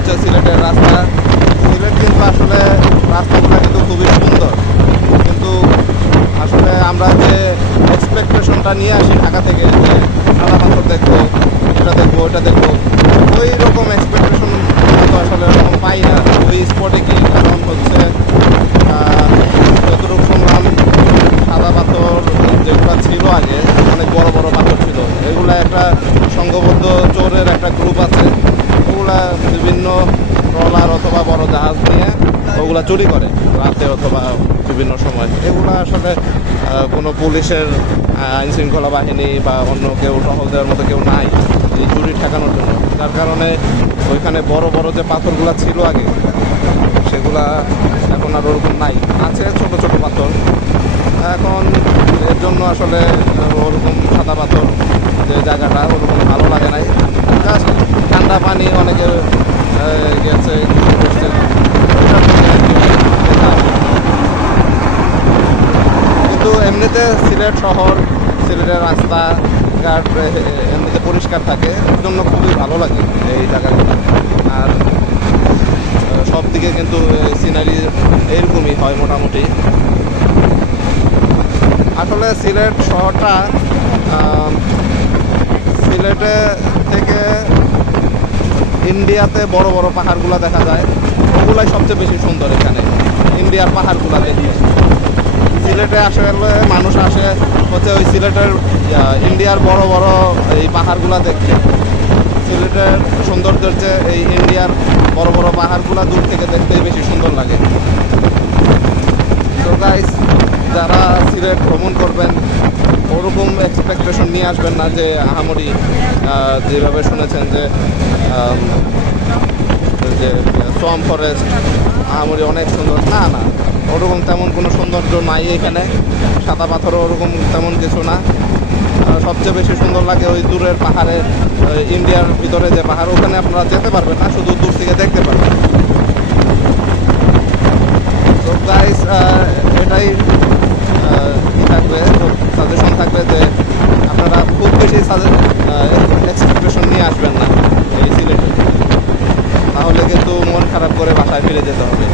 হচ্ছে সিলেটের রাস্তা। সিলেট কিন্তু আসলে রাস্তাগুলো কিন্তু খুবই সুন্দর, কিন্তু আসলে আমরা যে এক্সপেকটেশনটা নিয়ে আসি ঢাকা থেকে যে সাদা পাথর দেখবো, এটা দেখবো, ওইটা দেখবো, ওই রকম এক্সপেকটেশন কিন্তু আসলে ওরকম পাই না ওই স্পটে গিয়ে। কারণ হচ্ছে যতটুকু শুনলাম সাদা পাথর যেগুলো ছিল আগে অনেক বড় বড় পাথর ছিল, এগুলো একটা সংঘবদ্ধ চোরের একটা গ্রুপ আছে, ওগুলা বিভিন্ন ট্রলার অথবা বড় জাহাজ নিয়ে ওগুলা চুরি করে রাতে অথবা বিভিন্ন সময়। এগুলো আসলে কোনো পুলিশের আইন শৃঙ্খলা বাহিনী বা অন্য কেউ টহল দেওয়ার মতো কেউ নাই এই চুরি ঠেকানোর জন্য, যার কারণে ওইখানে বড় বড় যে পাথরগুলো ছিল আগে সেগুলা এখন আর ওরকম নাই, আছে ছোট ছোট পাথর। এখন এর জন্য আসলে ওরকম সাদা পাথর যে জায়গাটা ওরকম ভালো লাগে নাই। জাস্ট ঠান্ডা পানি অনেকে গেছে, কিন্তু এমনিতে সিলেট শহর, সিলেটের রাস্তাঘাট এমনিতে পরিষ্কার থাকে, এর জন্য খুবই ভালো লাগে এই জায়গাগুলো। আর সব দিকে কিন্তু সিনারি এরকমই হয় মোটামুটি। আসলে সিলেট শহরটা সিলেটে থেকে ইন্ডিয়াতে বড় বড় পাহাড়গুলো দেখা যায়, ওগুলাই সবচেয়ে বেশি সুন্দর। এখানে ইন্ডিয়ার পাহাড়গুলো দেখে সিলেটে আসলে মানুষ আসে হচ্ছে ওই সিলেটের ইন্ডিয়ার বড় বড় এই পাহাড়গুলো দেখতে। সিলেটের সৌন্দর্যের চেয়ে এই ইন্ডিয়ার বড় বড় পাহাড়গুলো দূর থেকে দেখতেই বেশি সুন্দর লাগে। তো গাইস, যারা সিলেট ভ্রমণ করবেন ওরকম এক্সপেকটেশন নিয়ে আসবেন না যে আহামরি যেভাবে শুনেছেন যে সোয়াম ফরেস্ট আহামরি অনেক সুন্দর, না না, ওরকম তেমন কোনো সৌন্দর্য নাই এখানে। সাদা পাথরও ওরকম তেমন কিছু না। সবচেয়ে বেশি সুন্দর লাগে ওই দূরের পাহাড়ে, ইন্ডিয়ার ভিতরে যে পাহাড়, ওখানে আপনারা যেতে পারবেন না, শুধু দূর থেকে দেখতে পারবেন। তো গাইস, এটাই থাকবে, সাজেশন থাকবে যে আপনারা খুব বেশি এক্সপেকটেশন নিয়ে আসবেন না এই সিলেটে, তাহলে কিন্তু মন খারাপ করে বাসায় ফিরে যেতে হবে।